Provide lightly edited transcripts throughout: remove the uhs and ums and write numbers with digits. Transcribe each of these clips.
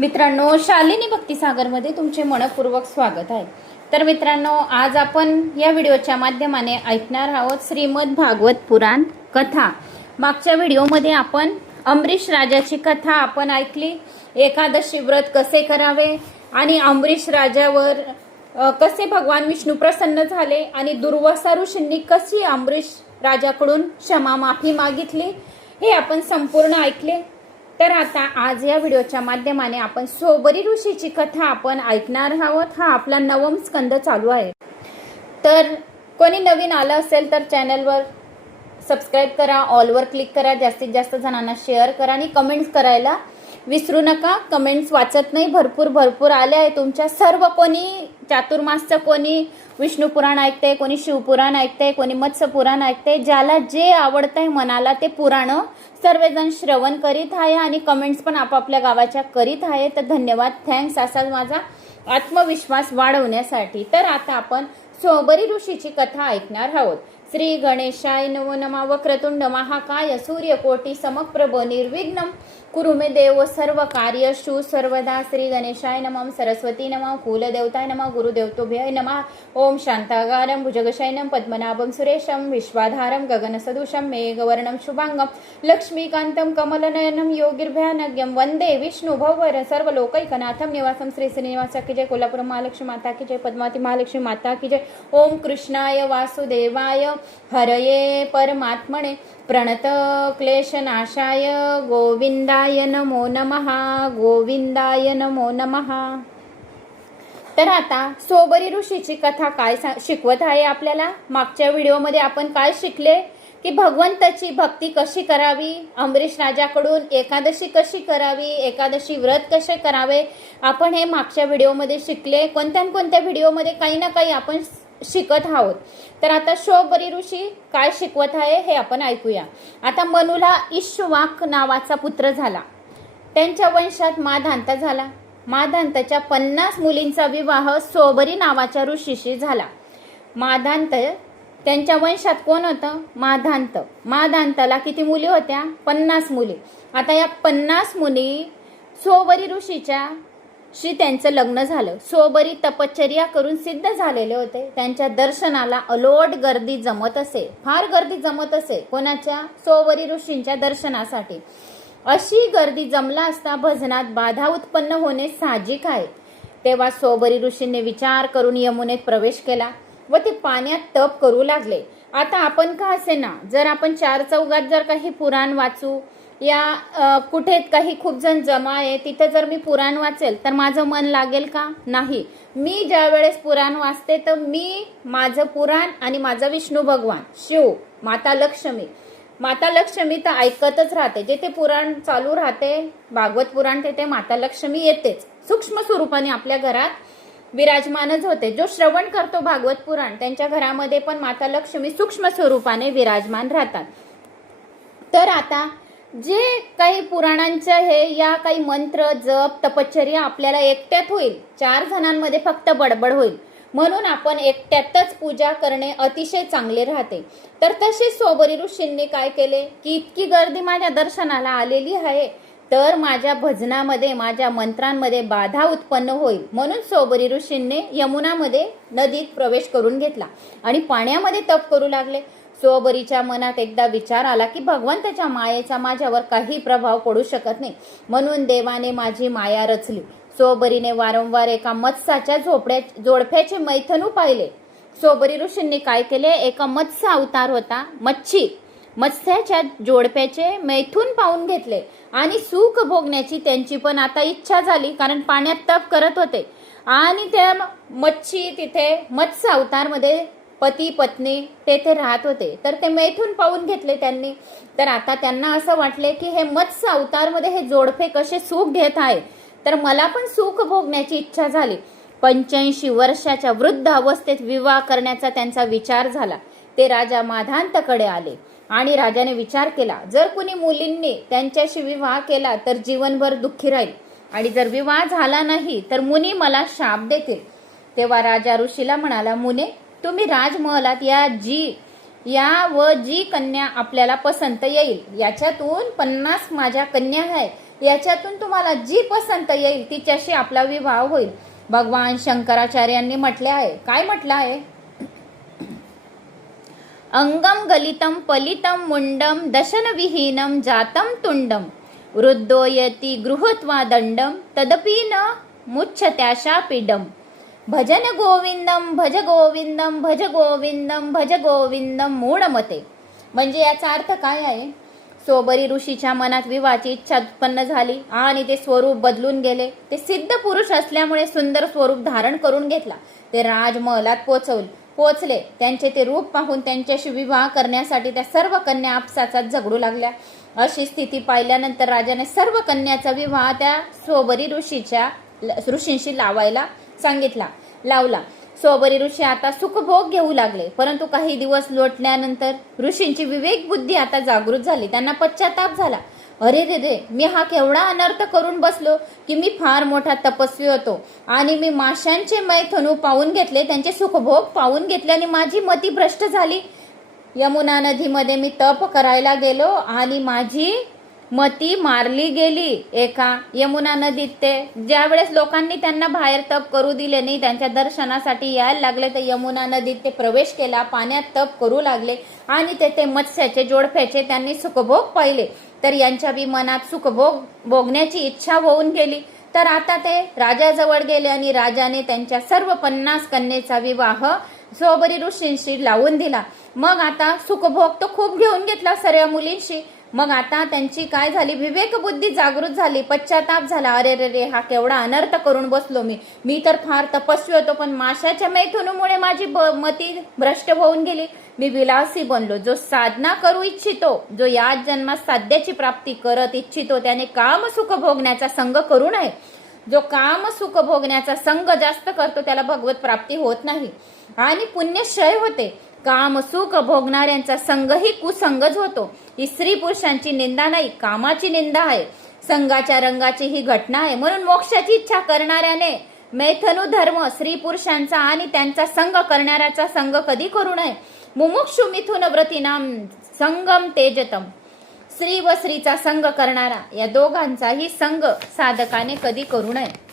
मित्रांनो, शालिनी भक्तिसागरमध्ये तुमचे मनपूर्वक स्वागत आहे। तर मित्रांनो, आज आपण या व्हिडिओच्या माध्यमाने ऐकणार आहोत श्रीमद भागवत पुराण कथा। मागच्या व्हिडिओमध्ये आपण अमरीश राजाची कथा आपण ऐकली। एकादशी व्रत कसे करावे आणि अमरीश राजावर कसे भगवान विष्णू प्रसन्न झाले आणि दुर्वासा ऋषींनी कशी अमरीश राजाकडून क्षमा माफी मागितली हे आपण संपूर्ण ऐकले। तर आता आज या व्हिडिओच्या माध्यमाने आपण सोबरी ऋषीची कथा आपण ऐकणार आहोत। हा आपला 9वा स्कंद चालू आहे। तर कोणी नवीन आलं असेल तर चॅनलवर सबस्क्राइब करा, ऑलवर क्लिक करा, जास्तीत जास्त जणांना शेअर करा आणि कमेंट्स करायला विसरू नका। कमेंट्स वाचत नाही, भरपूर आले आहे तुमच्या। सर्व कोणी चातुर्मासचं, कोणी विष्णू पुराण ऐकते, कोणी शिवपुराण ऐकते, कोणी मत्स्य पुराण ऐकते। ज्याला जे आवडतंय मनाला ते पुराण सर्वजण श्रवण करीत आहे आणि कमेंट्स पण आपापल्या गावाच्या करीत आहे। तर धन्यवाद, थँक्स असा माझा आत्मविश्वास वाढवण्यासाठी। तर आता आपण सोबरी ऋषीची कथा ऐकणार आहोत। श्री गणेशाय नमो नमः। वक्रतुंड महाकाय सूर्यकोटी समप्रभ निर्विघ्नं कुरु मे देव सर्व कार्येषु सर्वदा। श्री गणेशाय नमः। सरस्वती नमः। कुलदेवताय नमः। गुरुदेवतोभ्यः नमः। ओम शांताकारं भुजगशयनं पद्मनाभं सुरेशं विश्वाधारं गगनसदृशं मेघवर्णं शुभांगं लक्ष्मीकान्तं कमलनयनं योगिर्भयानघ्यं वन्दे विष्णु भवरं सर्वलोकैकनाथं निवासं। श्री श्रीनिवास की जय। कोल्हापुर महालक्ष्मी माता की जय। पद्मावती महालक्ष्मी माता की जय। ओम कृष्णाय वासुदेवाय हरये परमात्मने प्रणत क्लेशनाशाय गोविंदाय नमो नमः। गोविंदाय नमो नमः। तर आता सोबरी ऋषीची कथा काय शिकवत आहे आपल्याला। मागच्या व्हिडिओमध्ये आपण काय शिकले की भगवंताची भक्ती कशी करावी, अमरीश राजाकडून एकादशी कशी करावी, एकादशी व्रत कसे करावे, आपण हे मागच्या व्हिडिओमध्ये शिकले। कोणत्या व्हिडिओमध्ये काही ना काही आपण शिकत आहोत। तर आता सोबरी ऋषी काय शिकवत आहे हे आपण ऐकूया। आता मनुला इक्ष्वाक नावाचा पुत्र झाला। त्यांच्या वंशात माधांत झाला। माधांतच्या 50 मुलींचा विवाह सोबरी नावाच्या ऋषीशी झाला। माधांत त्यांच्या वंशात कोण होतं? माधांत। माधांतला किती मुली होत्या? 50 मुली। आता या 50 मुली सोबरी ऋषीच्या शी त्यांचं लग्न झालं। सोबरी तपश्चर्या करून सिद्ध झालेले होते। त्यांच्या दर्शनाला अलोट गर्दी जमत असे, फार गर्दी जमत असे। कोणाच्या? सोबरी ऋषींच्या दर्शनासाठी। अशी गर्दी जमला असता भजनात बाधा उत्पन्न होणे साहजिक आहे। तेव्हा सोबरी ऋषींनी विचार करून यमुनेत प्रवेश केला व ते पाण्यात तप करू लागले। आता आपण का असे ना, जर आपण चार चौघात जर काही पुराण वाचू या कुठे काही खूप जण जमा आहे तिथे जर मी पुराण वाचेल तर माझं मन लागेल का? नाही। मी ज्या वेळेस पुराण वाचते तर मी माझं पुराण आणि माझा विष्णू भगवान शिव, माता लक्ष्मी तर ऐकतच राहते। जिथे पुराण चालू राहते भागवत पुराण तिथे माता लक्ष्मी येतेच, सूक्ष्म स्वरूपाने आपल्या घरात विराजमानच होते। जो श्रवण करतो भागवत पुराण त्यांच्या घरामध्ये पण माता लक्ष्मी सूक्ष्म स्वरूपाने विराजमान राहतात। तर आता जे काही पुराणांचे हे या काही मंत्र जप तपश्चर्या आपल्याला एकट्यात होईल, 4 जणांमध्ये फक्त बडबड होईल, म्हणून आपण एकट्यातच पूजा करणे अतिशय चांगले राहते। तर तसे सोबरी ऋषींनी काय केले की इतकी गर्दी माझ्या दर्शनाला आलेली आहे तर माझ्या भजनामध्ये माझ्या मंत्रांमध्ये बाधा उत्पन्न होईल, म्हणून सोबरी ऋषींनी यमुनामध्ये नदीत प्रवेश करून घेतला आणि पाण्यामध्ये तप करू लागले। सोबरीच्या मनात एकदा विचार आला की भगवंताच्या मायेचा माझ्यावर काही प्रभाव पडू शकत नाही, म्हणून देवाने माझी माया रचली। सोबरीने वारंवार एका मत्स्याच्या जोडप्याचे मैथुन पाहिले। सोबरी ऋषींनी काय केले, एका मत्स्य अवतार होता, मत्स्याच्या जोडप्याचे मैथुन पाहून घेतले आणि सुख भोगण्याची त्यांची पण आता इच्छा झाली, कारण पाण्यात तप करत होते आणि त्या मच्छी तिथे मत्स्य अवतारमध्ये पती पत्नी तेथे राहत होते। तर ते मैथुन पाहून घेतले त्यांनी। तर आता त्यांना असं वाटले की हे मत्स्य अवतारमध्ये हे जोडपे कसे सुख घेत आहे, तर मला पण सुख भोगण्याची इच्छा झाली। 85 वर्षाच्या वृद्ध अवस्थेत विवाह करण्याचा त्यांचा विचार झाला। ते राजा माधांतकडे आले आणि राजाने विचार केला, जर कुणी मुलींनी त्यांच्याशी विवाह केला तर जीवनभर दुःखी राहील आणि जर विवाह झाला नाही तर मुनी मला शाप देतील। तेव्हा राजा ऋषीला म्हणाला, मुने तुम्ही राजमहालात जी कन्या आपल्याला पसंत येईल याच्यातून 50 माझ्या कन्या आहेत याच्यातून तुम्हाला जी पसंत येईल तिच्याशी आपला विवाह होईल. भगवान शंकराचार्यांनी म्हटले आहे, काय म्हटलं आहे? अंगम गलितम पलितम मुंडम दशनविहीनम जातम तुंडम वृद्धो यती गृहत्वा दंडम तदपि न मुच्छत्याशापीडम. भजन गोविंदम भज गोविंदम भज गोविंदम भज गोविंदम मूढमते. म्हणजे याचा अर्थ काय आहे? सोबरी ऋषीच्या मनात विवाहाची इच्छा उत्पन्न झाली आणि ते स्वरूप बदलून गेले. ते सिद्ध पुरुष असल्यामुळे सुंदर स्वरूप धारण करून घेतला. ते राजमहलात पोचले. त्यांचे ते रूप पाहून त्यांच्याशी विवाह करण्यासाठी त्या सर्व कन्या आपसाचात झगडू लागल्या. अशी स्थिती पाहिल्यानंतर राजाने सर्व कन्याचा विवाह त्या सोबरी ऋषींशी लावला. सोबरी ऋषी आता सुखभोग घेऊ लागले. परंतु काही दिवस लोटल्यानंतर ऋषींची विवेक बुद्धी आता जागृत झाली. त्यांना पश्चाताप झाला. अरे रे रे, मी हा केवढा अनर्थ करून बसलो की मी फार मोठा तपस्वी होतो आणि मी माशांचे मैथुन पाहून घेतले, त्यांचे सुखभोग पाहून घेतले आणि माझी मती भ्रष्ट झाली. यमुना नदीमध्ये मी तप करायला गेलो आणि माझी मती मारली गेली. एका यमुना नदीत ते ज्यावेळेस लोकांनी त्यांना बाहेर तप करू दिले नाही, त्यांच्या दर्शनासाठी यायला लागले, तर यमुना नदीत ते प्रवेश केला, पाण्यात तप करू लागले आणि ते मत्स्याचे जोडप्याचे त्यांनी सुखभोग पाहिले. तर यांच्या बी मनात सुखभोग भोगण्याची इच्छा होऊन गेली. तर आता ते राजाजवळ गेले आणि राजाने त्यांच्या सर्व 50 कन्येचा विवाह सोबरी ऋषींशी लावून दिला. मग आता सुखभोग तो खूप घेऊन घेतला सर्व मुलींशी. मग आता त्यांची काय झाली? विवेक बुद्धी जागृत झाली, पश्चाताप झाला. अरे रे रे, हा केवढा अनर्थ करून बसलो मी तर फार तपस्वी होतो, पण माशाच्या मैथुनीमुळे माझी मती भ्रष्ट होऊन गेली. मी विलासी बनलो. जो साधना करू इच्छितो, जो या जन्मात साध्याची प्राप्ती करत इच्छितो, त्याने काम सुख भोगण्याचा संग करू नये. जो काम सुख भोगण्याचा संग जास्त करतो त्याला भगवत प्राप्ती होत नाही आणि पुण्यक्षय होते. काम सुख भोगणाऱ्यांचा संघही कुसंगच होतो. ही स्त्री पुरुषांची निंदा नाही, कामाची निंदा आहे. संघाच्या रंगाची ही घटना आहे. म्हणून मोक्षाची इच्छा करणाऱ्याने मैथुन धर्म स्त्री पुरुषांचा आणि त्यांचा संग करणाऱ्याचा संग कधी करू नये. मुमुक्षु मिथुन व्रतीनाम संगम तेजतम. स्त्री व स्त्रीचा संग करणारा या दोघांचाही संग साधकाने कधी करू नये.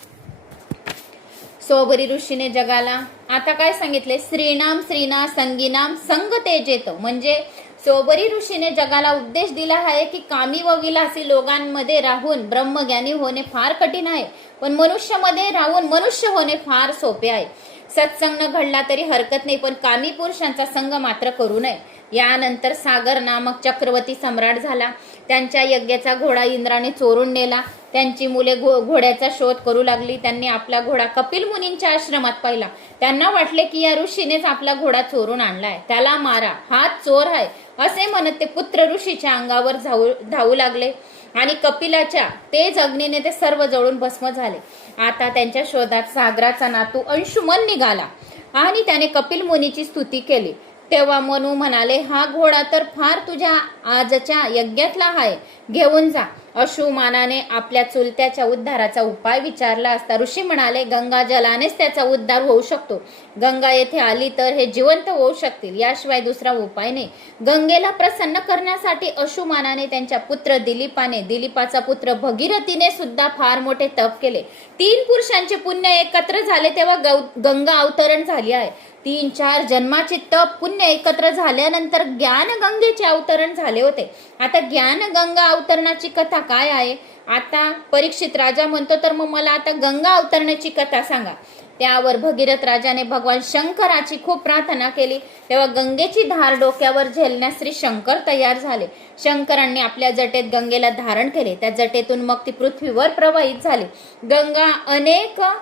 सोबरी ऋषीने जगाला आता काय सांगितले? स्त्रीनाम स्त्रीना संगीनाम संग तेजेत. म्हणजे सोबरी ऋषीने जगाला उपदेश दिला आहे की कामी व विलासी लोकांमध्ये राहून ब्रह्मज्ञानी होणे फार कठीण आहे, पण मनुष्यामध्ये राहून मनुष्य होणे फार सोपे आहे. सत्संग न घडला तरी हरकत नाही, पण कामी पुरुषांचा संग मात्र करू नये. यानंतर सागर नामक चक्रवर्ती सम्राट झाला. त्यांच्या यज्ञाचा घोडा इंद्राने चोरून नेला. त्यांची मुले घोड्याचा शोध करू लागली. त्यांनी आपला घोडा कपिल मुनींच्या आश्रमात पाहिला. त्यांना वाटले की या ऋषीनेच आपला घोडा चोरून आणलाय, त्याला मारा, हा चोर आहे असे म्हणत ते पुत्र ऋषीच्या अंगावर धावू लागले आणि कपिलाच्या तेज अग्नीने ते सर्व जळून भस्म झाले. आता त्यांच्या शोधात सागराचा नातू अंशुमन निघाला आणि त्याने कपिल मुनीची स्तुती केली. तेव्हा मनू म्हणाले, हा घोडा तर फार तुझ्या आजच्या यज्ञातला आहे, घेऊन जा. अशुमानाने आपल्या चुलत्याच्या उद्धाराचा उपाय विचारला असता ऋषी म्हणाले, गंगा जलानेच त्याचा उद्धार होऊ शकतो. गंगा येथे आली तर हे जिवंत होऊ शकतील, याशिवाय दुसरा उपाय नाही. गंगेला प्रसन्न करण्यासाठी अशुमानाने त्यांच्या पुत्र दिलीपाचा पुत्र भगीरथीने सुद्धा फार मोठे तप केले. 3 पुरुषांचे पुण्य एकत्र झाले तेव्हा गंगा अवतरण झाली आहे. 3-4 जन्माचे तप पुण्य एकत्र झाल्यानंतर ज्ञान गंगेचे अवतरण झाले होते. आता ज्ञान गंगा अवतरणाची कथा काय आहे? आता परीक्षित राजा म्हणतो, तर मग मला आता गंगा अवतरणाची कथा सांगा. त्यावर भगीरथ राजाने भगवान शंकराची खूप प्रार्थना केली. तेव्हा गंगेची धार डोक्यावर झेलण्यास श्री शंकर तयार झाले. शंकरांनी आपल्या जटेत गंगेला धारण केले. त्या जटेतून मग ती पृथ्वीवर प्रवाहित झाली. गंगा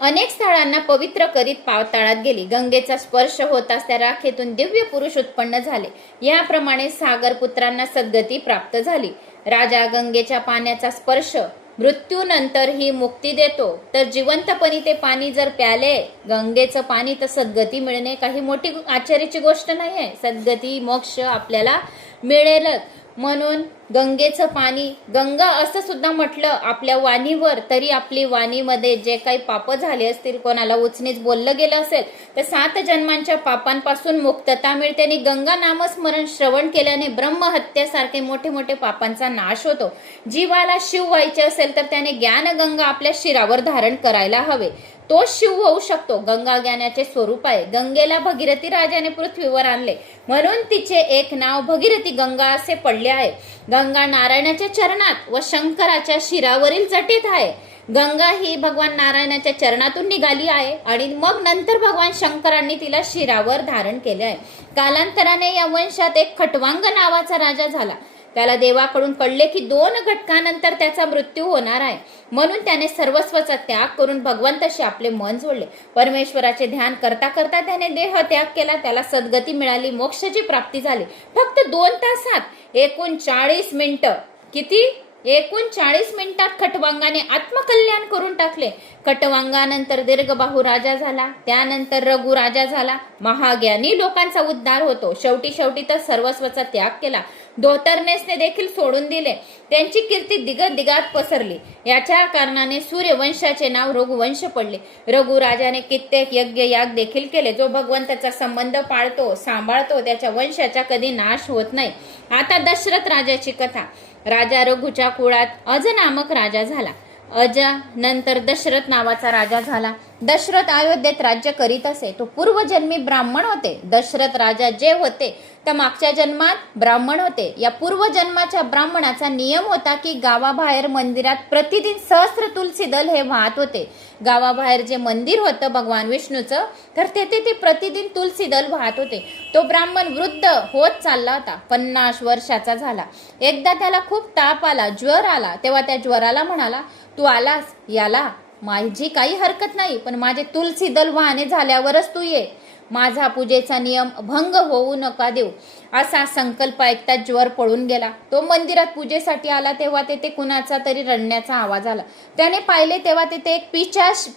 अनेक स्थळांना पवित्र करीत पावताळात गेली. गंगेचा स्पर्श होताच त्या राखेतून दिव्य पुरुष उत्पन्न झाले. याप्रमाणे सागर पुत्रांना सद्गती प्राप्त झाली. राजा गंगेच्या पाण्याचा स्पर्श मृत्यूनंतर ही मुक्ती देतो, तर जिवंतपणी ते पाणी जर प्याले गंगेचं पाणी, तर सद्गती मिळणे काही मोठी आश्चर्याची गोष्ट नाही आहे. सद्गती मोक्ष आपल्याला मिळेलच. म्हणून गंगेचं पाणी, गंगा असं सुद्धा म्हटलं आपल्या वाणीवर, तरी आपली वाणीमध्ये जे काही पाप झाले असतील, कोणाला उचनीच बोललं गेलं असेल तर 7 जन्मांच्या पापांपासून मुक्तता मिळते. आणि गंगा नामस्मरण श्रवण केल्याने ब्रह्महत्येसारखे मोठे मोठे पापांचा नाश होतो. जीवाला शिव व्हायचे असेल तर त्याने ज्ञानगंगा आपल्या शिरावर धारण करायला हवे, तो शिव होऊ शकतो. गंगा ज्ञानाचे स्वरूप आहे. गंगेला भगीरथी राजाने पृथ्वीवर आणले म्हणून तिचे एक नाव भगीरथी गंगा असे पडले आहे. गंगा नारायणाच्या चरणात व शंकराच्या शिरावरील जटेत आहे. गंगा ही भगवान नारायणाच्या चरणातून निघाली आहे आणि मग नंतर भगवान शंकरांनी तिला शिरावर धारण केले आहे. कालांतराने या वंशात एक खटवांग नावाचा राजा झाला. त्याला देवाकडून कळले की 2 घटकानंतर त्याचा मृत्यू होणार आहे, म्हणून त्याने सर्वस्वचा त्याग करून भगवंताशी आपले मन जोडले. परमेश्वराचे ध्यान करता करता त्याने देह त्याग केला. त्याला सद्गती मिळाली, मोक्षाची प्राप्ती झाली. फक्त 2 तासात एकूण 40 मिनिटं, किती? एकूण 40 मिनिटात खटवांगाने आत्मकल्याण करून टाकले. खटवांगानंतर दीर्घबाहू राजा झाला, त्यानंतर रघु राजा झाला. महाज्ञानी लोकांचा उद्धार होतो. शेवटी तर सर्वस्वचा त्याग केला. धोतरनेसने देखील सोडून दिले. त्यांची कीर्ती दिगदिगात पसरली. याच्या कारणाने सूर्यवंशाचे नाव रघुवंश पडले. रघु राजाने कित्येक यज्ञ याग देखील केले. जो भगवंताचा संबंध पाळतो, सांभाळतो, त्याच्या वंशाचा कधी नाश होत नाही. आता दशरथ राजाची कथा. राजा रघुच्या कुळात अज नामक राजा झाला. अज नंतर दशरथ नावाचा राजा झाला. दशरथ अयोध्येत राज्य करीत असे. तो पूर्वजन्मी ब्राह्मण होते. दशरथ राजा जे होते तर मागच्या जन्मात ब्राह्मण होते. या पूर्वजन्माच्या ब्राह्मणाचा नियम होता की गावाबाहेर मंदिरात प्रतिदिन सहस्त्र तुलसी दल हे वाहत होते. गावाबाहेर जे मंदिर होतं भगवान विष्णूचं, तर तेथे ते प्रतिदिन तुलसी दल वाहत होते. तो ब्राह्मण वृद्ध होत चालला होता. 50 वर्षाचा झाला. एकदा त्याला खूप ताप आला, ज्वर आला. तेव्हा त्या ज्वराला म्हणाला, तू आलास, याला माझी काही हरकत नाही, पण माझे तुलसी दल वाहने झाल्यावरच तू ये. माझा पूजेचा नियम भंग होऊ नका देऊ. असा संकल्प ऐकता ज्वर पळून गेला. तो मंदिरात पूजेसाठी आला तेव्हा तेथे कुणाचा तरी रडण्याचा आवाज आला. त्याने पाहिले तेव्हा तेथे एक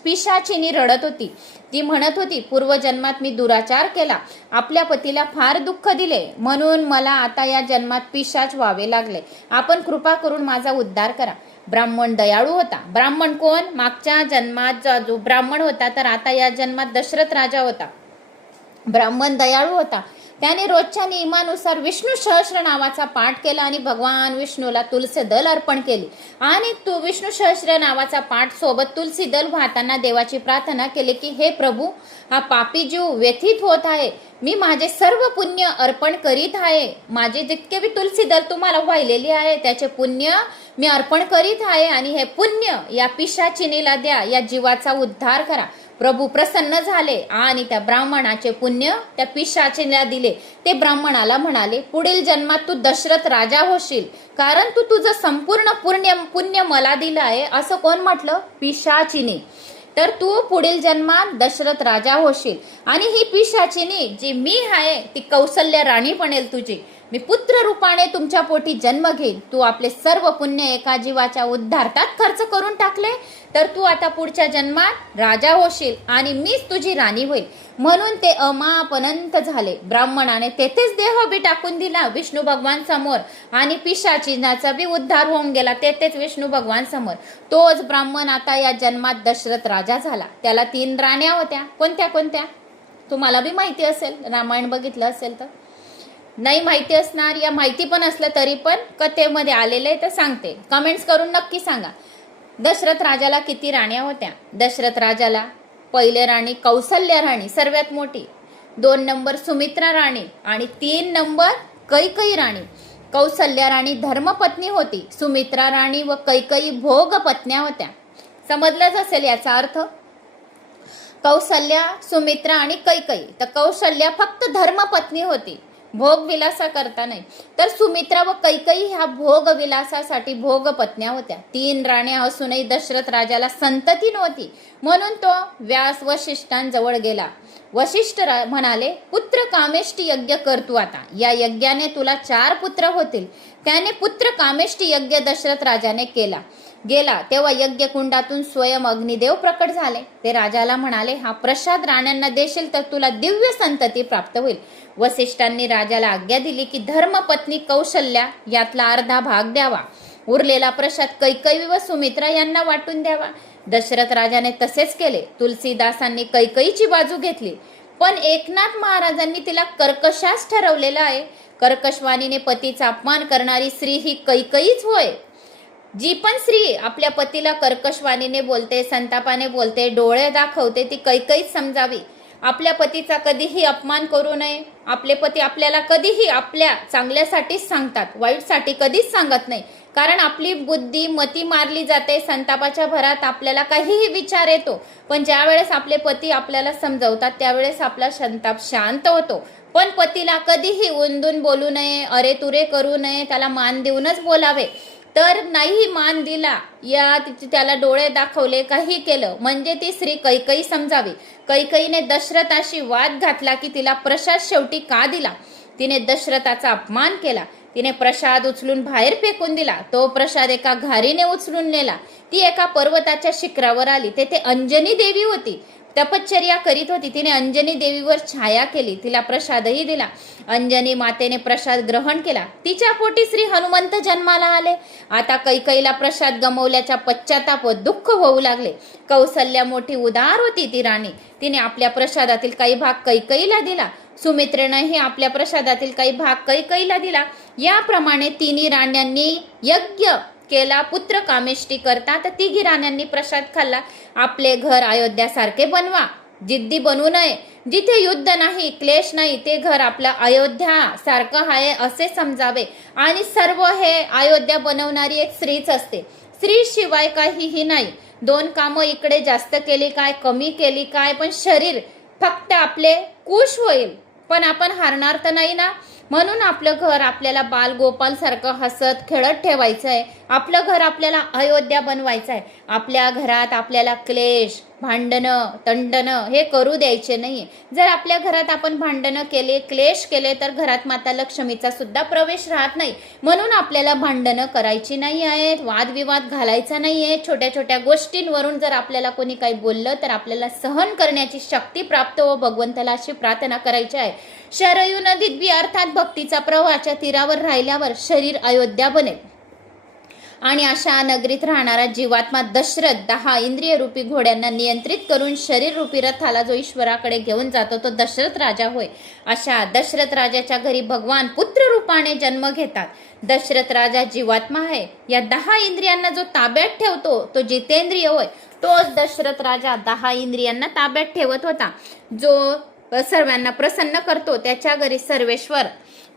पिशाचिनी रडत होती. ती म्हणत होती, पूर्वजन्मात मी दुराचार केला, आपल्या पतीला फार दुःख दिले, म्हणून मला आता या जन्मात पिशाच व्हावे लागले. आपण कृपा करून माझा उद्धार करा. ब्राह्मण दयाळू होता. ब्राह्मण कोण? मागच्या जन्मात जो ब्राह्मण होता तर आता या जन्मात दशरथ राजा होता. ब्राह्मण दयाळू होता. त्याने रोजच्या नियमानुसार विष्णू सहस्र नावाचा पाठ केला आणि भगवान विष्णूला तुलसी दल अर्पण केली. आणि तो विष्णू सहस्र नावाचा पाठ सोबत तुलसी दल वाहताना देवाची प्रार्थना केली की हे प्रभू, हा पापी जीव व्यथित होत आहे. मी माझे सर्व पुण्य अर्पण करीत आहे. माझे जितके बी तुलसी दल तुम्हाला वाहिलेली आहे त्याचे पुण्य मी अर्पण करीत आहे आणि हे पुण्य या पिशाचिनीला द्या. या जीवाचा उद्धार करा. प्रभू प्रसन्न झाले आणि त्या ब्राह्मणाचे पुण्य त्या पिशाचिनीला दिले. ते ब्राह्मणाला म्हणाले, पुढील जन्मात तू दशरथ राजा होशील, कारण तू तुझं संपूर्ण पुण्य मला दिलं आहे. असं कोण म्हटलं? पिशाचिनी. तर तू पुढील जन्मात दशरथ राजा होशील आणि ही पिशाचिनी जी मी आहे ती कौसल्य राणी बनेल तुझी. मी पुत्र रूपाने तुमच्या पोटी जन्म घेईल. तू आपले सर्व पुण्य एका जीवाच्या उद्धारात खर्च करून टाकले, तर तू आता पुढच्या जन्मात राजा होशील आणि मीच तुझी राणी होईल. म्हणून ते अमाप अनंत झाले. ब्राह्मणाने तेथेच देह बी टाकून दिला विष्णू भगवान समोर आणि पिशाचिनाचा बी उद्धार होऊन गेला तेथेच विष्णू भगवान समोर. तोच ब्राह्मण आता या जन्मात दशरथ राजा झाला. त्याला 3 राण्या होत्या. कोणत्या कोणत्या? तुम्हाला बी माहिती असेल, रामायण बघितलं असेल तर. नाही माहिती असणार या माहिती पण असलं तरी पण कथेमध्ये आलेले तर सांगते. कमेंट्स करून नक्की सांगा. दशरथ राजाला किती राण्या होत्या? दशरथ राजाला पहिले राणी कौसल्य राणी सर्वात मोठी, 2 नंबर सुमित्रा राणी आणि 3 नंबर कैकई राणी. कौसल्य राणी धर्मपत्नी होती. सुमित्रा राणी व कैकई भोग पत्न्या होत्या. समजलंच असेल याचा अर्थ. कौसल्या, सुमित्रा आणि कैकई. तर कौशल्या फक्त धर्मपत्नी होती, भोग विलासा करता नाही. तर सुमित्रा व कैकई ह्या भोग विलासासाठी भोग पत्न्या होत्या. 3 राण्या असूनही दशरथ राजाला संतती नव्हती, म्हणून तो व्यास वशिष्ठांजवळ गेला. वशिष्ठ म्हणाले, पुत्र कामेष्टी यज्ञ कर तू आता. या यज्ञाने तुला 4 पुत्र होतील. त्याने पुत्र कामेष्टी यज्ञ दशरथ राजाने केला. गेला तेव्हा यज्ञकुंडातून स्वयं अग्निदेव प्रकट झाले. ते राजाला म्हणाले, हा प्रसाद राण्यांना देशील तर तुला दिव्य संतती प्राप्त होईल. वसिष्ठांनी राजाला आज्ञा दिली की धर्मपत्नी कौशल्या यातला अर्धा भाग द्यावा, उरलेला प्रसाद कैकई व सुमित्रा यांना वाटून द्यावा. दशरथ राजाने तसेच केले. तुलसीदासांनी कैकईची बाजू घेतली, पण एकनाथ महाराजांनी तिला कर्कशास ठरवलेलं आहे. कर्कशवाणीने पतीचा अपमान करणारी स्त्री ही कैकईच होय. जी पण स्त्री आपल्या पतीला कर्कशवाणीने बोलते, संतापाने बोलते, डोळे दाखवते, ती कैकईच समजावी. आपल्या पतीचा कधीही अपमान करू नये. आपले पती आपल्याला कधीही आपल्या चांगल्यासाठीच सांगतात, वाईटसाठी कधीच सांगत नाही. कारण आपली बुद्धी मती मारली जाते. संतापाच्या भरात आपल्याला काहीही विचार येतो, पण ज्या वेळेस आपले पती आपल्याला समजवतात त्यावेळेस आपला संताप शांत होतो. पण पतीला कधीही उंदून बोलू नये, अरे तुरे करू नये, त्याला मान देऊनच बोलावे. तर नाही मान दिला, या त्याला डोळे दाखवले, काही केलं म्हणजे ती स्त्री कैकई समजावी. कैकईने दशरथाशी वाद घातला की तिला प्रसाद शेवटी का दिला. तिने दशरथाचा अपमान केला. तिने प्रसाद उचलून बाहेर फेकून दिला. तो प्रसाद एका घारीने उचलून नेला. ती एका पर्वताच्या शिखरावर आली. तेथे अंजनी देवी होती, तपश्चर्या करीत होती. तिने अंजनी देवीवर छाया केली, तिला प्रसादही दिला. अंजनी मातेने प्रसाद ग्रहण केला. तिच्या पोटी श्री हनुमंत जन्माला आले. आता कैकईला प्रसाद गमवल्याच्या पश्चाताप व दुःख होऊ लागले. कौसल्या मोठी उदार होती ती राणी. तिने आपल्या प्रसादातील काही भाग कैकईला दिला. सुमित्रेनेही आपल्या प्रसादातील काही भाग कैकईला दिला. याप्रमाणे तिन्ही राण्यांनी यज्ञ केला पुत्र कामेष्टी करता. तर तिघी राण्यांनी प्रसाद खाल्ला. आपले घर अयोध्यासारखे बनवा, जिद्दी बनू नये. जिथे युद्ध नाही, क्लेश नाही, ते घर आपलं अयोध्या सारखं आहे असे समजावे. आणि सर्व हे अयोध्या बनवणारी एक स्त्रीच असते. स्त्री शिवाय काहीही नाही. दोन कामं इकडे जास्त केली काय, कमी केली काय, पण शरीर फक्त आपले कुश होईल, पण आपण हारणार तर नाही ना. म्हणून आपलं घर आपल्याला बाल गोपाल सारखं हसत खेळत ठेवायचं आहे. आपलं घर आपल्याला अयोध्या बनवायचं आहे. आपल्या घरात आपल्याला क्लेश, भांडणं, तंडणं हे करू द्यायचे नाही. जर आपल्या घरात आपण भांडणं केले, क्लेश केले, तर घरात माता लक्ष्मीचा सुद्धा प्रवेश राहत नाही. म्हणून आपल्याला भांडणं करायची नाही आहेत, वादविवाद घालायचा नाही आहे. छोट्या छोट्या गोष्टींवरून जर आपल्याला कोणी काही बोललं तर आपल्याला सहन करण्याची शक्ती प्राप्त व भगवंताला अशी प्रार्थना करायची आहे. शरयू नदीत बी अर्थात भक्तीचा प्रवाहाच्या तीरावर राहिल्यावर शरीर अयोध्या बनेल. आणि अशा नगरीत राहणारा जीवात्मा दशरथ 10 इंद्रिय रूपी घोड्यांना नियंत्रित करून शरीर रूपी रथाला जो ईश्वराकडे घेऊन जातो तो दशरथ राजा होय. अशा दशरथ राजाच्या घरी भगवान पुत्र रूपाने जन्म घेतात. दशरथ राजा जीवात्मा आहे. या 10 इंद्रियांना जो ताब्यात ठेवतो तो जितेंद्रिय होय. तोच दशरथ राजा 10 इंद्रियांना ताब्यात ठेवत होता. जो सर्वांना प्रसन्न करतो त्याच्या घरी सर्वेश्वर,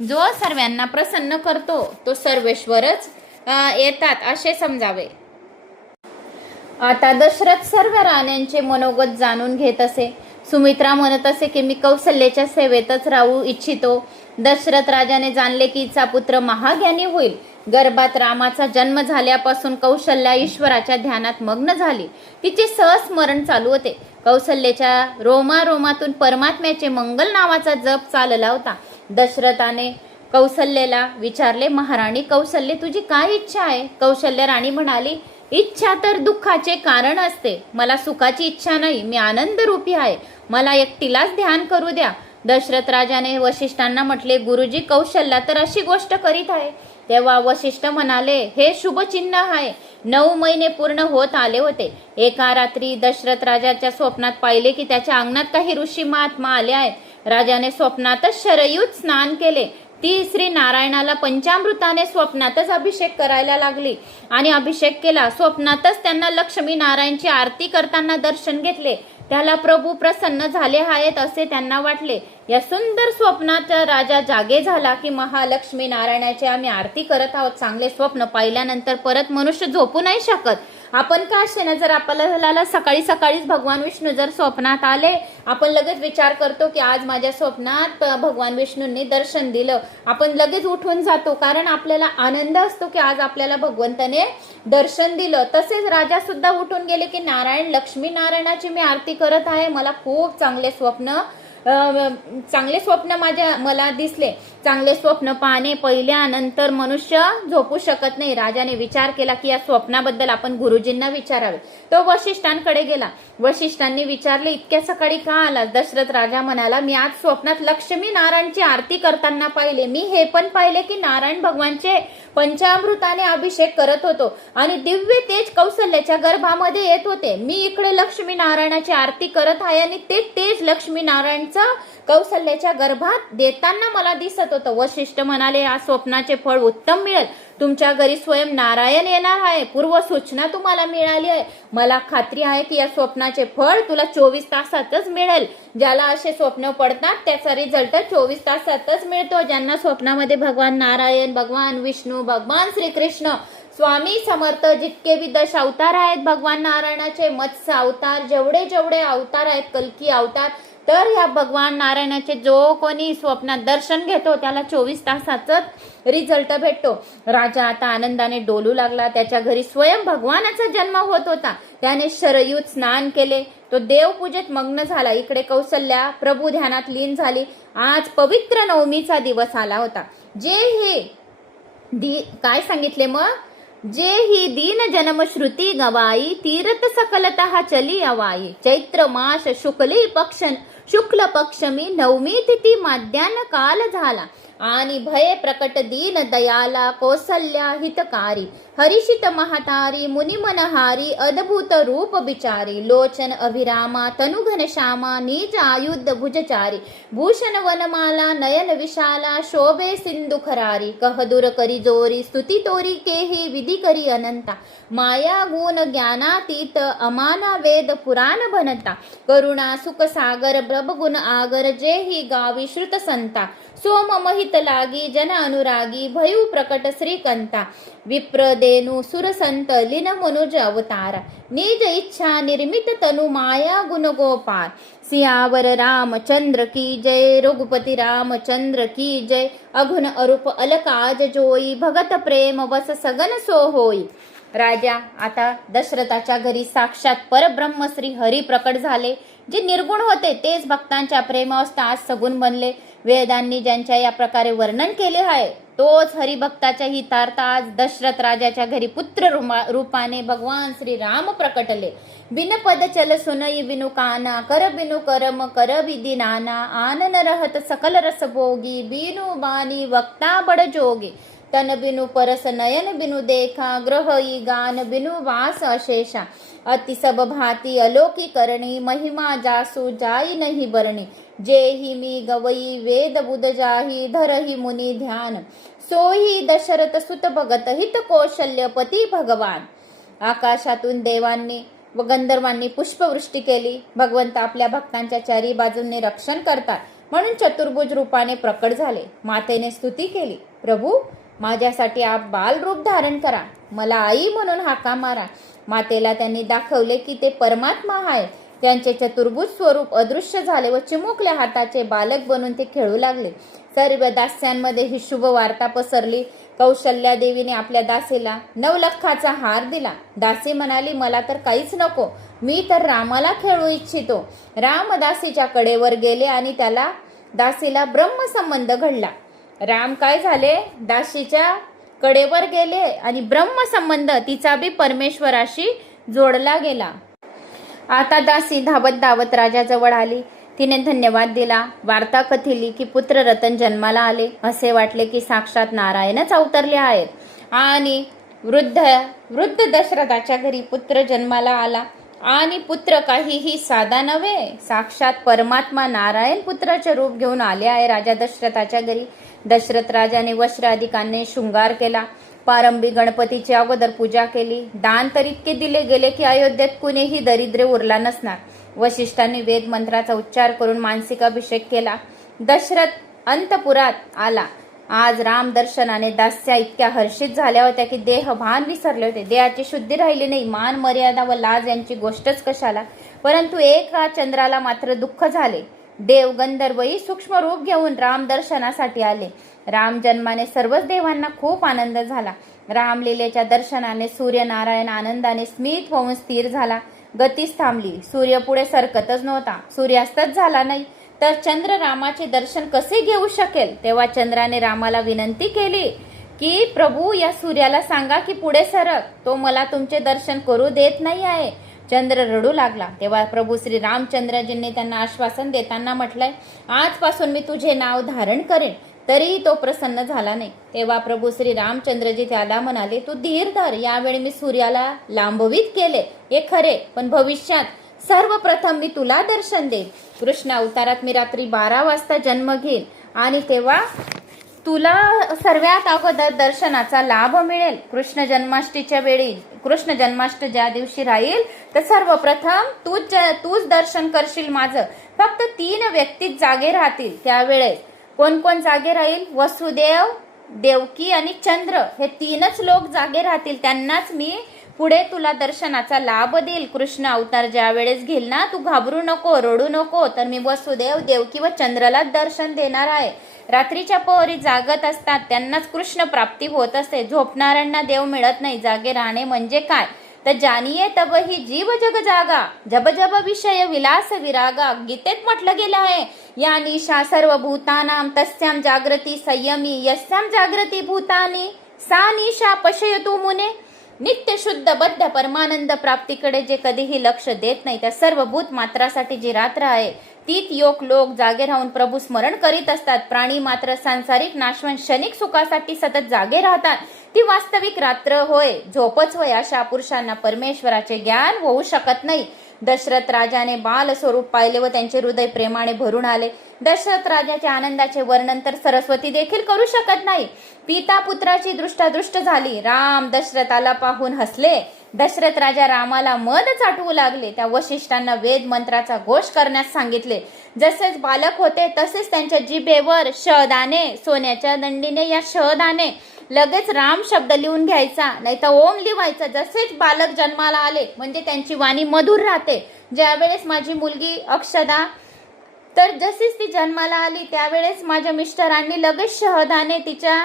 जो सर्वांना प्रसन्न करतो तो सर्वेश्वरच येतात असे समजावे. आता दशरथ सर्व राण्यांचे मनोगत जाणून घेत असे. सुमित्रा म्हणत असे की मी कौशल्याच्या सेवेतच राहू इच्छितो. दशरथ राजाने जाणले की हिचा पुत्र महाज्ञानी होईल. गर्भात रामाचा जन्म झाल्यापासून कौशल्या ईश्वराच्या ध्यानात मग्न झाली. तिचे सहस्मरण चालू होते. कौशल्याच्या रोमारोमातून परमात्म्याचे मंगल नावाचा जप चालला होता. दशरथाने कौशल्याला विचारले, महाराणी कौशल्य तुझी काय इच्छा आहे. कौशल्य राणी म्हणाली, इच्छा तर दुःखाचे कारण असते. मला सुखाची इच्छा नाही, मी आनंद रूपी आहे. मला एकटीलाच ध्यान करू द्या. दशरथ राजाने वशिष्ठांना म्हटले, गुरुजी कौशल्या तर अशी गोष्ट करीत आहे. तेव्हा वशिष्ठ म्हणाले, हे शुभ चिन्ह आहे. 9 महिने पूर्ण होत आले होते. एका रात्री दशरथ राजाच्या स्वप्नात पाहिले की त्याच्या अंगणात काही ऋषी महात्मा आले आहेत. राजाने स्वप्नातच शरयूत स्नान केले. ती श्री नारायणाला पंचामृताने स्वप्नातच अभिषेक करायला लागली आणि अभिषेक केला. स्वप्नातच त्यांना लक्ष्मी नारायणची आरती करताना दर्शन घेतले. त्याला प्रभू प्रसन्न झाले आहेत असे त्यांना वाटले. या सुंदर स्वप्नात राजा जागे झाला की महालक्ष्मी नारायणाची आम्ही आरती करत आहोत. चांगले स्वप्न पाहिल्यानंतर परत मनुष्य झोपू नाही शकत. आपण का असेना जर आपल्याला सकाळी सकाळीच भगवान विष्णू जर स्वप्नात आले, आपण लगेच विचार करतो की आज माझ्या स्वप्नात भगवान विष्णूंनी दर्शन दिलं. आपण लगेच उठून जातो, कारण आपल्याला आनंद असतो की आज आपल्याला भगवंताने दर्शन दिलं. तसेच राजा सुद्धा उठून गेले की नारायण लक्ष्मी नारायणाची मी आरती करत आहे. मला खूप चांगले स्वप्न मला दिसले. चांगले स्वप्न पाहणे पहिल्यानंतर मनुष्य झोपू शकत नाही. राजाने विचार केला की या स्वप्नाबद्दल आपण गुरुजींना विचारावे. तो वशिष्ठांकडे गेला. वशिष्ठांनी विचारले, इतक्या सकाळी का आला? दशरथ राजा म्हणाला, मी आज स्वप्नात लक्ष्मी नारायणची आरती करताना पाहिले. मी हे पण पाहिले की नारायण भगवानचे पंचामृताने अभिषेक करत होतो आणि दिव्य तेज कौशल्याच्या गर्भामध्ये येत होते. मी इकडे लक्ष्मी नारायणाची आरती करत आहे आणि ते तेज लक्ष्मी नारायणचं कौशल्याच्या गर्भात देताना मला दिसत होतं. वशिष्ठ म्हणाले, या स्वप्नाचे फळ उत्तम मिळेल. तुमच्या घरी स्वयं नारायण येणार आहे. पूर्व सूचना तुम्हाला मिळाली आहे. मला खात्री आहे की या स्वप्नाचे फळ तुला 24 तासातच मिळेल. ज्याला असे स्वप्न पडतात त्याचा रिझल्ट 24 तासातच मिळतो. ज्यांना स्वप्नामध्ये भगवान नारायण, भगवान विष्णू, भगवान श्रीकृष्ण, स्वामी समर्थ, जितके बी 10 अवतार आहेत भगवान नारायणाचे, मत्स्य अवतार, जेवढे जेवढे अवतार आहेत, कल्की अवतार, तर या भगवान नारायणाचे जो कोणी स्वप्नात दर्शन घेतो त्याला 24 तासातच रिझल्ट भेटतो. राजा आता आनंदाने डोलू लागला. त्याच्या घरी स्वयं भगवानाचा जन्म होत होता. त्याने शरयूत स्नान केले. तो देवपूजेत मग्न झाला. इकडे कौशल्या प्रभू ध्यानात लीन झाली. आज पवित्र नवमीचा दिवस आला होता. काय सांगितले मग? जे ही दीन जन्म श्रुती गवाई, तीर्थ सकलतः चली अवाई. चैत्र मास शुक्ल पक्षमी नवमी तिथी माध्यान काल झाला. आणि भय प्रकट दीन दयाला, कौसल्या हितकारी, हरिषित महातारी, मुनिमनहारी, अद्भुत रूप बिचारी. लोचन अभिरामा, तनु घनश्यामा, नीज आयुध भुजचारी. भूषण वनमाला, नयन विशाला, शोभे सिंधु खरारी. कहदुर करी जोरी, स्तुती तोरी केही, विधी करी अनंता. माया गुण ज्ञानातीत, अमाना वेद पुराण बनता. करुणा सुख सागर, प्रभगुण आगर, जेही गावी श्रुत संता. सोम महित लागी, जन अनुरागी, भयू प्रकट श्रीकंता. विप्र देनु सुरसंत, लीन मनुज अवतारा. निज इच्छा निर्मित तनु, माया गुण गोपाल. सियावर रामचंद्र की जय, रघुपति रामचंद्र की जय. अघुन अरूप अलकाज जोई, भगत प्रेम वस सगन सो होई. राजा आता दशरथाच्या घरी साक्षात परब्रह्म श्री हरी प्रकट झाले. जे निर्गुण होते तेच भक्तांच्या प्रेमावस्था आज सगुण बनले. वेदांनी ज्यांच्या या प्रकारे वर्णन केले आहे तोच हरिभक्ताच्या हितार्थ आज दशरथ राजाच्या घरी पुत्र रूपाने भगवान श्री राम प्रकटले. बिन पद चल सुनई बिनु काना, कर बिनु करम कर विधी नाना. आनन रहत सकल रस भोगी, बिनु बानी वक्ता बड जोगी. तन बिनु परस नयन बिनु देखा, ग्रहई गान बिनु वास अशेषा. अति सब भाती अलोकी करणी, महिमा जासू जाई नहीं बरणी. जेही मी गवई वेद बुध जाही, धरही मुनी ध्यान. सोही दशरथ सुत भगत, हित कौशल्यपती भगवान. आकाशातून देवांनी व गंधर्वांनी पुष्पवृष्टी केली. भगवंत आपल्या भक्तांच्या चारी बाजूंनी रक्षण करतात म्हणून चतुर्भुज रूपाने प्रकट झाले. मातेने स्तुती केली, प्रभू माझ्यासाठी आप बाल रूप धारण करा, मला आई म्हणून हाका मारा. मातेला त्यांनी दाखवले की ते परमात्मा आहे. त्यांचे चतुर्भुज स्वरूप अदृश्य झाले व चिमुकल्या हाताचे बालक बनून ते खेळू लागले. सर्व दास्यांमध्ये ही शुभ वार्ता पसरली. कौशल्या देवीने आपल्या दासीला 9 लाखाचा हार दिला. दासी म्हणाली, मला तर काहीच नको, मी तर रामाला खेळू इच्छितो. राम दासीच्या कडेवर गेले आणि त्याला दासीला ब्रह्मसंबंध घडला. राम काय झाले, दासीच्या कडेवर गेले आणि ब्रह्मसंबंध तिचा बी परमेश्वराशी जोडला गेला. आता दासी धावत धावत राजाजवळ आली. तिने धन्यवाद दिला. वार्ता कथिली की पुत्र रतन जन्माला आले. असे वाटले की साक्षात नारायणच अवतरले आहेत. आणि वृद्ध दशरथाच्या घरी पुत्र जन्माला आला. आणि पुत्र काहीही साधा नव्हे, साक्षात परमात्मा नारायण पुत्राचे रूप घेऊन आले आहे राजा दशरथाच्या घरी. दशरथ राजाने वस्त्राधिकाने शृंगार केला. पारंबी गणपतीची अगोदर पूजा केली. दान तर इतके दिले गेले की अयोध्येत कुणीही दरिद्र उरला नसणार. वशिष्ठांनी वेद मंत्राचा उच्चार करून मानसिक अभिषेक केला. दशरथ अंतपुरात आला. आज राम दर्शनाने दास्या इतक्या हर्षित झाल्या होत्या की देहभान विसरले होते. देहाची शुद्धी राहिली नाही. मान मर्यादा व लाज यांची गोष्टच कशाला. परंतु एका चंद्राला मात्र दुःख झाले. देव गंधर्वही सूक्ष्म रूप घेऊन राम दर्शनासाठी आले. राम जन्माने सर्वच देवांना खूप आनंद झाला. रामलीलेच्या दर्शनाने सूर्यनारायण आनंदाने स्मित होऊन स्थिर झाला. गतीच थांबली. सूर्य पुढे सरकतच नव्हता. सूर्यास्तच झाला नाही. तर चंद्र रामाचे दर्शन कसे घेऊ शकेल? तेव्हा चंद्राने रामाला विनंती केली की प्रभू या सूर्याला सांगा की पुढे सरक, तो मला तुमचे दर्शन करू देत नाही आहे. चंद्र रडू लागला. तेव्हा प्रभू श्री रामचंद्रजींनी त्यांना आश्वासन देताना म्हटलंय, आजपासून मी तुझे नाव धारण करेन. तरीही तो प्रसन्न झाला नाही. तेव्हा प्रभू श्री रामचंद्रजी त्याला म्हणाले, तू धीर धर, यावेळी मी सूर्याला लांबवीत केले हे खरे, पण भविष्यात सर्वप्रथम मी तुला दर्शन देईन. कृष्ण अवतारात मी रात्री 12 वाजता जन्म घेईन आणि तेव्हा तुला सर्वात अगोदर दर्शनाचा लाभ मिळेल. कृष्ण जन्माष्टमी ज्या दिवशी राहील तर सर्वप्रथम तूच दर्शन करशील माझं. फक्त 3 व्यक्तीच जागे राहतील. त्यावेळेस कोण कोण जागे राहील? वसुदेव, देवकी आणि चंद्र, हे 3च लोक जागे राहतील. त्यांनाच मी पुढे तुला दर्शनाचा लाभ देईल. कृष्ण अवतार ज्या वेळेस घेईल ना, तू घाबरू नको, रडू नको, तर मी वसुदेव, देवकी व चंद्राला दर्शन देणार आहे. रात्रीच्या पहरी जागत असतात त्यांनाच कृष्ण प्राप्ती होत असते. झोपणाऱ्यांना देव मिळत नाही. जागे राहणे म्हणजे काय? तर जानिये तब ही जीव जग जागा, जब जब विषय विलास विरागा. गीतेत म्हटलं गेलं आहे, या निशा सर्व भूतानाम तस्याम जागृती संयमी, यस्याम जागृती भूतानी सा निशा पशयतु मुने. नित्य शुद्ध बद्ध परमानंद प्राप्तीकडे जे कधीही लक्ष देत नाही, त्या सर्व भूत मात्रासाठी जी रात्र आहे तीत योग लोक जागे राहून प्रभू स्मरण करीत असतात. प्राणी मात्र सांसारिक नाशवंत क्षणिक सुखासाठी सतत जागे राहतात. ती वास्तविक रात्र होय, झोपच होय. अशा पुरुषांना परमेश्वराचे ज्ञान होऊ शकत नाही. दशरथ राजाने बाल स्वरूप पाहिले व त्यांचे हृदय प्रेमाने भरून आले. दशरथ राजाच्या आनंदाचे वर्णन तर सरस्वती देखील करू शकत नाही. पिता पुत्राची दृष्टादृष्ट झाली. राम दशरथाला पाहून हसले. दशरथ राजा रामाला मद चाटवू लागले. त्या वशिष्ठांना वेद मंत्राचा घोष करण्यास सांगितले. जसेच बालक होते तसेच त्यांच्या जिभेवर शहदाने, सोन्याच्या दंडीने या शहदाने लगेच राम शब्द लिहून घ्यायचा, नाही तर ओम लिहायचा. जसेच बालक जन्माला आले म्हणजे त्यांची वाणी मधुर राहते. ज्यावेळेस माझी मुलगी अक्षदा, तर जशीच ती जन्माला आली त्यावेळेस माझ्या मिस्टरांनी लगेच शहदाने तिच्या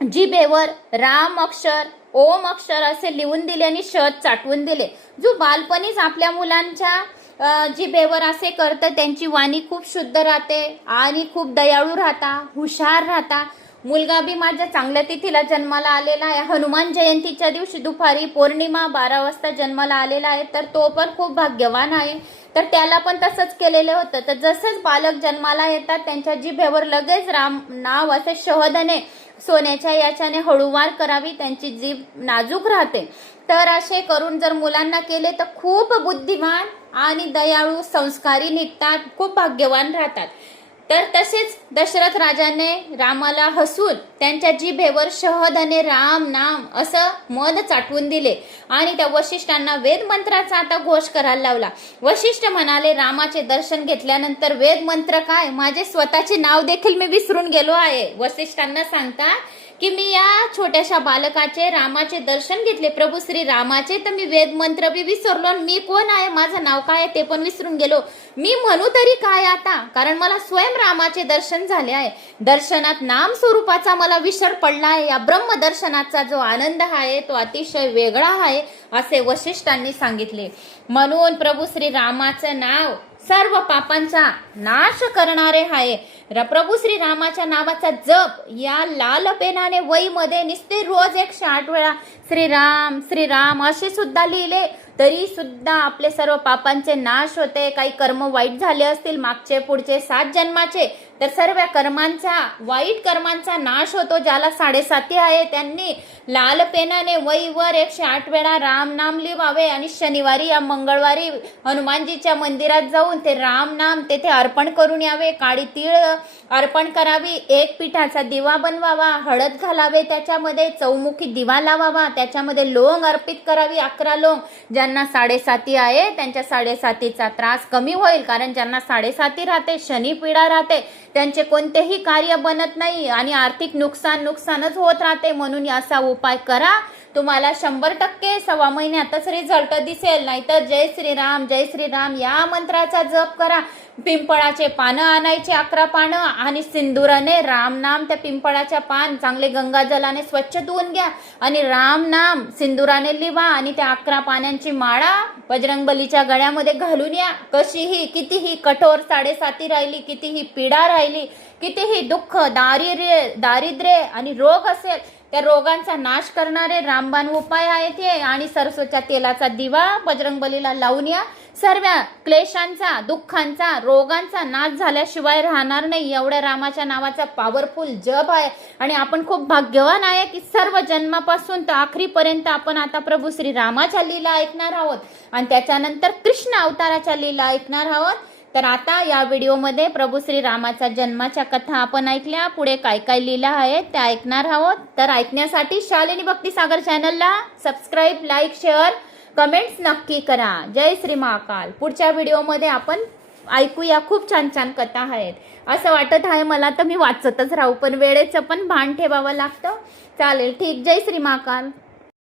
जिभेवर राम अक्षर, ओम अक्षर असे लिहून दिले आणि शहद चाटवून दिले. जो बालपणीच आपल्या मुलांच्या जिभेवर असे करतं त्यांची वाणी खूप शुद्ध राहते आणि खूप दयाळू राहता, हुशार राहता. मुलगा बी माझ्या चांगल्या तिथीला जन्माला आलेला आहे. हनुमान जयंतीच्या दिवशी दुपारी पौर्णिमा 12 वाजता जन्माला आलेला आहे. तर तो पण खूप भाग्यवान आहे. तर त्याला पण तसंच केलेलं होतं. तर जसंच बालक जन्माला येतात त्यांच्या जिभेवर लगेच राम नाव असे शहदने सोन्याच्या याच्याने हळूवार करावी, त्यांची जीभ नाजूक राहते. तर असे करून जर मुलांना केले तर खूप बुद्धिमान आणि दयाळू संस्कारी निघतात, खूप भाग्यवान राहतात. तर तसेच दशरथ राजाने रामाला हसून त्यांच्या जिभेवर शहदने राम नाम असं मध चाटवून दिले आणि त्या वशिष्ठांना वेद मंत्राचा आता घोष करायला लावला. वशिष्ठ म्हणाले, रामाचे दर्शन घेतल्यानंतर वेद मंत्र काय, माझे स्वतःचे नाव देखील मी विसरून गेलो आहे. वशिष्ठांना सांगता की मी या छोट्याशा बालकाचे रामाचे दर्शन घेतले, प्रभू श्री रामाचे, तर मी वेद मंत्र बी विसरलो. मी कोण आहे, माझं नाव काय आहे ते पण विसरून गेलो. मी म्हणू तरी काय आता, कारण मला स्वयं रामाचे दर्शन झाले आहे. दर्शनात नाम स्वरूपाचा मला विसर पडला आहे. या ब्रह्मदर्शनाचा जो आनंद आहे तो अतिशय वेगळा आहे असे वशिष्ठांनी सांगितले. म्हणून प्रभू श्री रामाचं नाव सर्व पापांचा नाश करणारे आहे. प्रभू श्री रामाच्या नावाचा जप या लाल पेनाने वहीमध्ये निस्ते रोज 108 वेळा श्रीराम श्रीराम असे सुद्धा लिहिले तरी सुद्धा आपले सर्व पापांचे नाश होते. काही कर्म वाईट झाले असतील मागचे पुढचे 7 जन्माचे, तर सर्व कर्मांचा, वाईट कर्मांचा नाश होतो. ज्याला 7.5 आहे त्यांनी लाल पेनाने वहीवर 108 वेळा राम नाम लिहावे आणि शनिवारी या मंगळवारी हनुमानजीच्या मंदिरात जाऊन ते राम नाम तेथे अर्पण करून यावे. काळी तीळ अर्पण करावी, 1 पिठाचा दिवा बनवावा, हळद घालावे, त्याच्यामध्ये चौमुखी दिवा लावावा, त्याच्यामध्ये लोंग अर्पित करावी, 11 लोंग. ज्यांना 7.5 आहे त्यांच्या 7.5चा त्रास कमी होईल, कारण ज्यांना 7.5 राहते, शनी पीडा राहते, त्यांचे कोणतेही कार्य बनत नाही आणि आर्थिक नुकसानच होत राहते. म्हणून याचा उपाय करा. तुम्हाला 100% 1.25 महिन्यातच रिझल्ट दिसेल. नाहीतर जय श्रीराम या मंत्राचा जप करा. पिंपळाचे पानं आणायचे 11 पानं आणि सिंदुराने राम नाम त्या पिंपळाच्या पान चांगले गंगाजलाने स्वच्छ धुवून घ्या आणि राम नाम सिंदुराने लिहा आणि त्या 11 पानांची माळा बजरंगबलीच्या गळ्यामध्ये घालून या. कशीही कितीही कठोर 7.5 राहिली, कितीही पीडा राहिली, कितीही दुःख दारिद्र्य आणि रोग असेल, त्या रोगांचा नाश करणारे रामबाण उपाय आहेत हे. आणि सरसोच्या तेलाचा दिवा बजरंगबलीला लावून या. सर्व क्लेशांचा, दुःखांचा, रोगांचा नाश झाल्याशिवाय राहणार नाही. एवढ्या रामाच्या नावाचा पॉवरफुल जप आहे आणि आपण खूप भाग्यवान आहे की सर्व जन्मापासून तर आखरीपर्यंत आपण आता प्रभू श्री रामाच्या लीला ऐकणार आहोत आणि त्याच्यानंतर कृष्ण अवताराच्या लीला ऐकणार आहोत. तर आता या व्हिडिओमध्ये प्रभू श्री रामाच्या जन्माच्या कथा आपण ऐकल्या. पुढे काय काय लीला आहेत त्या ऐकणार आहोत. तर ऐकण्यासाठी शालिनी भक्तिसागर चॅनलला सबस्क्राईब, लाईक, शेअर, कमेंट्स नक्की करा. जय श्री महाकाल. पुढच्या व्हिडिओमध्ये आपण ऐकूया. खूप छान छान कथा आहेत. असं वाटत आहे मला तर मी वाचतच राहू, पण वेळेचं पण भान ठेवावं लागतं. चालेल, ठीक. जय श्री महाकाल.